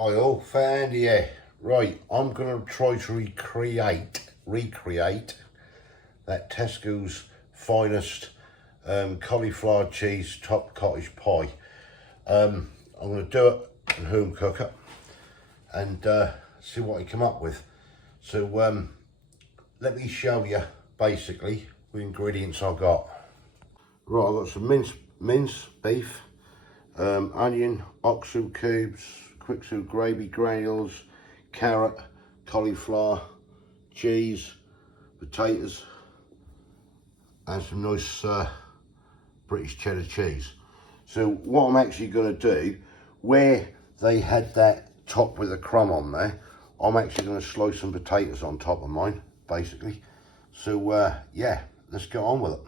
Hi all, fan here. Right, I'm going to try to recreate that Tesco's finest cauliflower cheese top cottage pie. I'm going to do it in home cooker and see what I come up with. So let me show you basically the ingredients I've got. Right, I've got some minced beef, onion, oxo cubes, quick soup gravy granules, carrot, cauliflower, cheese, potatoes, and some nice British cheddar cheese. So what I'm actually going to do, where they had that top with a crumb on there, I'm actually going to slice some potatoes on top of mine, basically. So yeah, let's get on with it.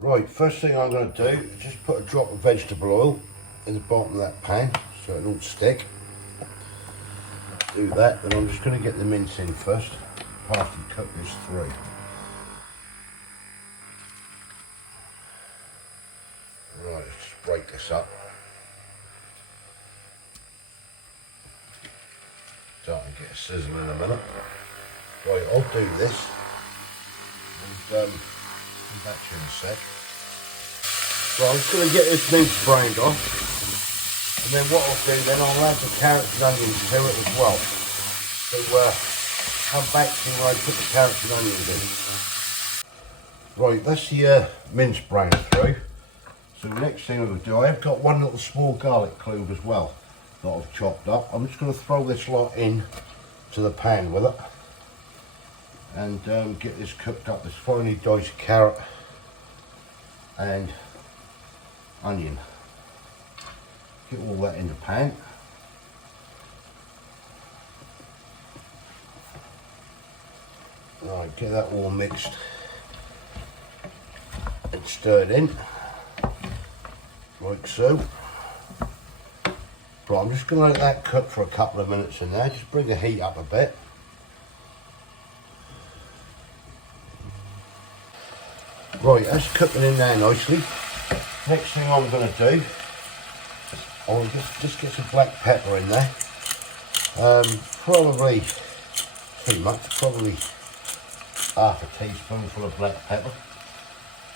Right, first thing I'm going to do is just put a drop of vegetable oil in the bottom of that pan so it don't stick. Do that, then I'm just going to get the mince in first after you cook this through. Right, let's just break this up. Starting to get a sizzle in a minute. Right, I'll do this and come back to you in a sec. Right, I'm just going to get this mince brained off, and then what I'll do then, I'll add the carrots and onions to it as well. So come back to you when I put the carrots and onions in. Right, that's the mince brained through. So the next thing I'm going to do, I have got one little small garlic clove as well that I've chopped up. I'm just going to throw this lot in to the pan with it and get this cooked up. This finely diced carrot and onion. Get all that in the pan. Right, get that all mixed and stirred in, like so. Right, I'm just going to let that cook for a couple of minutes in there, just bring the heat up a bit. Right, that's cooking in there nicely. Next thing I'm going to do, I'll just get some black pepper in there. Probably too much, probably half a teaspoonful of black pepper.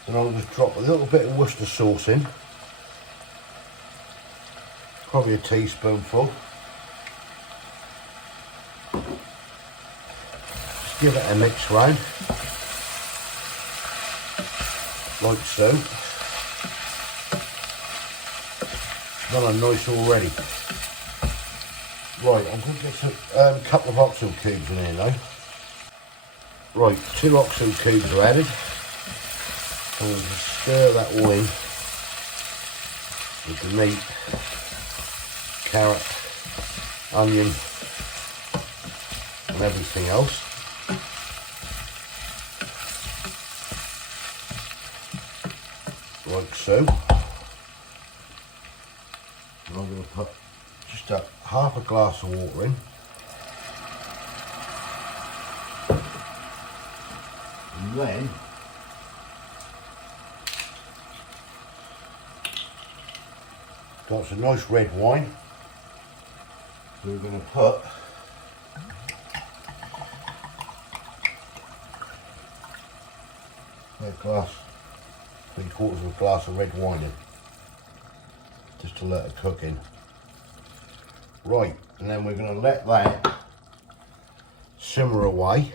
Then I'll just drop a little bit of Worcester sauce in. Probably a teaspoonful. Just give it a mix round, like so. Smelling nice already. Right, I'm going to get a couple of oxo cubes in here now. Right, 2 oxo cubes are added. I'm going to stir that all in with the meat, carrot, onion and everything else. Like so. And I'm going to put just half a glass of water in. And then got some nice red wine. So we're going to put a glass, 3/4 of a glass of red wine in, just to let it cook in. Right, and then we're going to let that simmer away,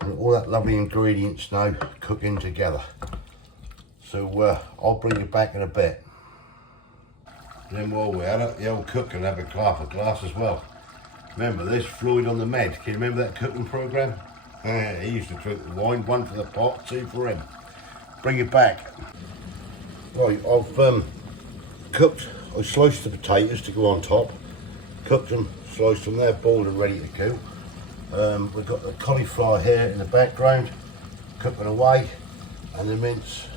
and all that lovely ingredients now cooking together. So I'll bring you back in a bit. And then while we're at it, the old cook can have a half a glass as well. Remember this, Floyd on the Med? Can you remember that cooking programme? He used to drink the wine, 1 for the pot, 2 for him. Bring it back. Right, I've cooked, I sliced the potatoes to go on top. Cooked them, sliced them, they're boiled and ready to go. We've got the cauliflower here in the background, cooking away, and the mince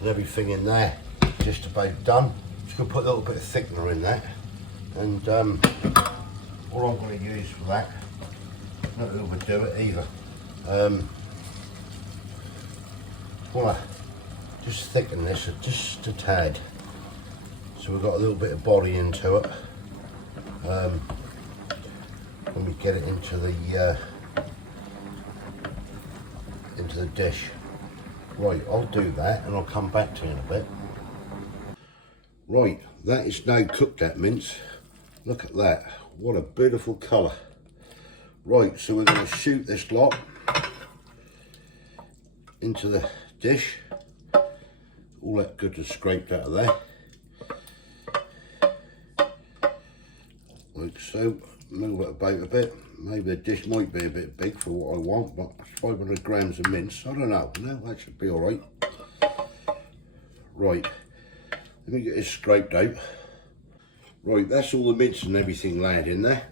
and everything in there, just about done. Just going to put a little bit of thickener in there, and all I'm going to use for that, not overdo it either. Want to just thicken this just a tad. So we've got a little bit of body into it. When we get it into the dish. Right, I'll do that and I'll come back to you in a bit. Right, that is now cooked, that mince. Look at that, what a beautiful colour. Right, so we're going to shoot this lot into the dish. All that goodness scraped out of there. Like so, move it about a bit. Maybe the dish might be a bit big for what I want, but it's 500 grams of mince. I don't know, no, that should be all right. Right, let me get this scraped out. Right, that's all the mince and everything laid in there.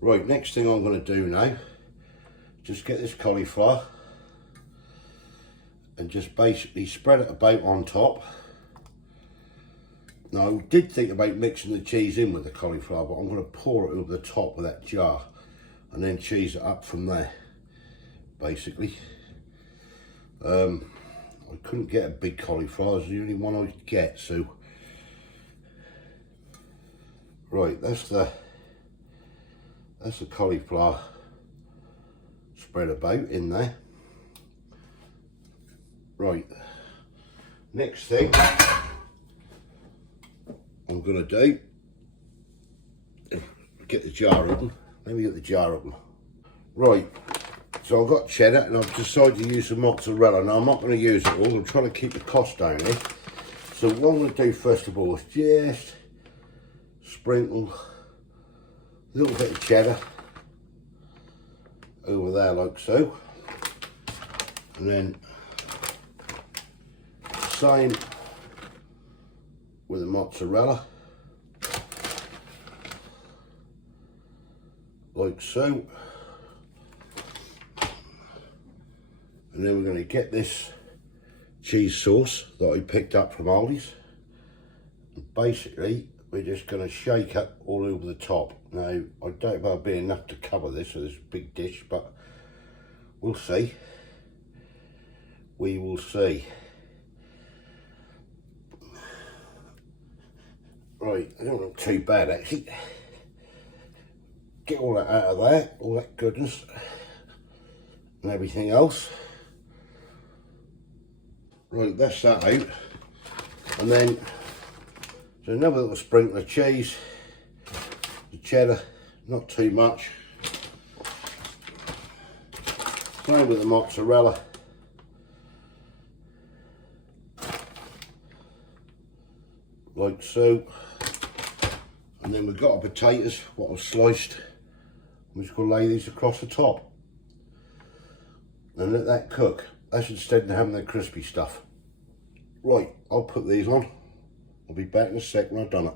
Right, next thing I'm going to do now, just get this cauliflower and just basically spread it about on top. Now, I did think about mixing the cheese in with the cauliflower, but I'm going to pour it over the top of that jar and then cheese it up from there, basically. I couldn't get a big cauliflower, it's the only one I could get, so. Right, that's the cauliflower spread about in there. Right, next thing I'm going to do, get the jar open. Let me get the jar open. Right, so I've got cheddar and I've decided to use some mozzarella. Now I'm not going to use it all, I'm trying to keep the cost down here. So what I'm going to do first of all is just sprinkle a little bit of cheddar over there like so. And then same with the mozzarella, like so. And then we're going to get this cheese sauce that I picked up from Aldi's. And basically, we're just going to shake it all over the top. Now, I don't know if that'll be enough to cover this with this big dish, but we'll see. We will see. Right, I don't look too bad actually. Get all that out of there, all that goodness and everything else. Right, that's that out. And then so another little sprinkle of cheese, the cheddar, not too much. Same with the mozzarella. Like so. And then we've got our potatoes, what I've sliced. I'm just going to lay these across the top. And let that cook. That's instead of having that crispy stuff. Right, I'll put these on. I'll be back in a sec when I've done it.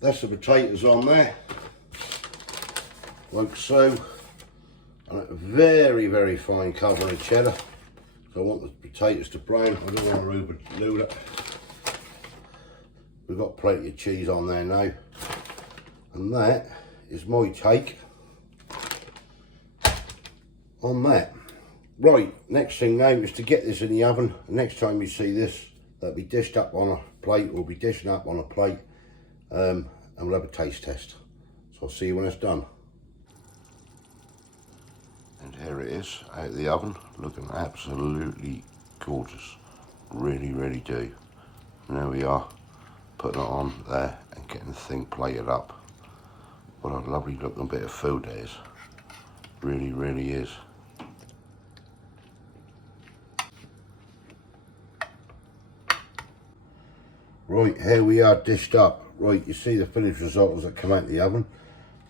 That's the potatoes on there. Like so. And a very, very fine cover of cheddar. So I want the potatoes to brown. I don't want to overdo it. We've got plenty of cheese on there now. And that is my take on that. Right, next thing now is to get this in the oven. Next time you see this, that'll be dished up on a plate. We'll be dishing up on a plate and we'll have a taste test. So I'll see you when it's done. And here it is, out of the oven, looking absolutely gorgeous. Really, really do. And there we are, putting it on there and getting the thing plated up. What a lovely looking bit of food it is. Really, really is. Right, here we are dished up. Right, you see the finished result as it come out of the oven.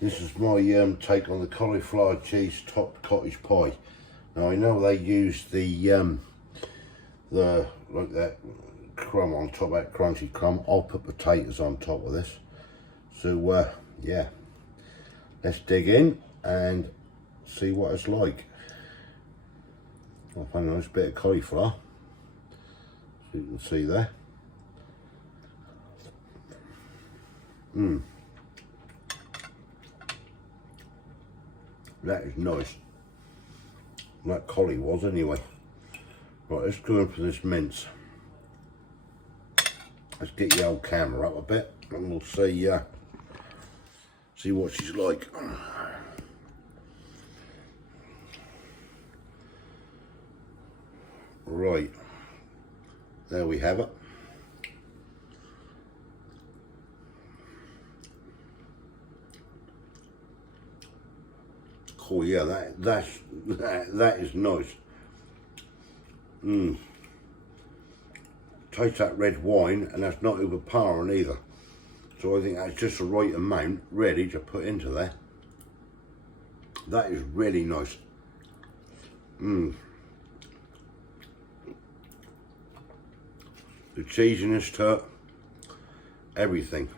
This is my take on the cauliflower cheese topped cottage pie. Now I know they use the like that crumb on top, that crunchy crumb. I'll put potatoes on top of this. So yeah, let's dig in and see what it's like. I'll find a nice bit of cauliflower, so you can see there. That is nice. That collie was anyway. Right, let's go in for this mince. Let's get the old camera up a bit and we'll see what she's like. Right, there we have it. Oh yeah, that is nice. Taste that red wine, and that's not overpowering either. So I think that's just the right amount ready to put into there. That is really nice. The cheesiness to it, everything.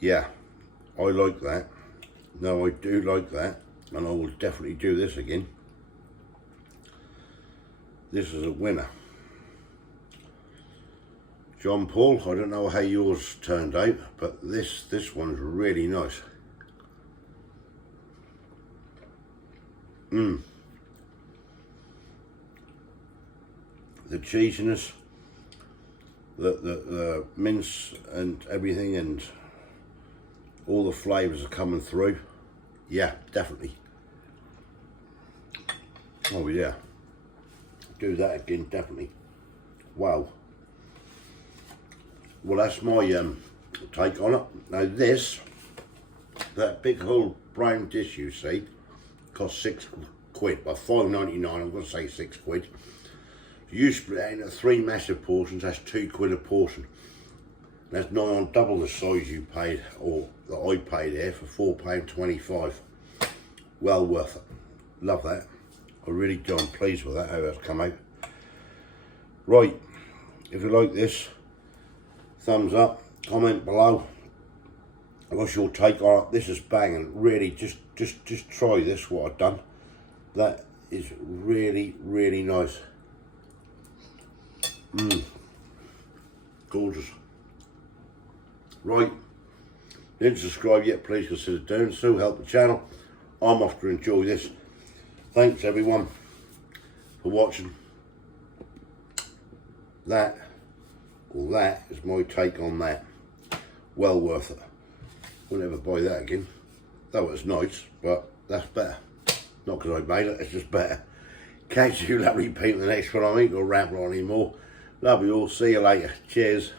Yeah, I like that. No, I do like that, and I will definitely do this again. This is a winner. John Paul, I don't know how yours turned out, but this one's really nice. The cheesiness, the mince and everything, and all the flavours are coming through. Yeah, definitely. Oh yeah, do that again, definitely. Wow. Well, that's my take on it. Now this, that big whole brown dish you see, cost £6. Well, £5.99, I'm going to say £6. You split that into 3 massive portions, that's £2 a portion. That's nigh on double the size you paid, or that I paid here, for £4.25. Well worth it. Love that. I really do. I'm pleased with that, how that's come out. Right, if you like this, thumbs up, comment below. What's your take on it? This is banging. Really, just try this, what I've done. That is really, really nice. Gorgeous. Right, didn't subscribe yet, please consider doing so, help the channel. I'm off to enjoy this. Thanks everyone for watching. That is my take on that. Well worth it. Won't ever buy that again. Though it's nice, but that's better. Not because I made it, it's just better. Catch you lovely people the next one. I ain't gonna ramble on anymore. Love you all, see you later. Cheers.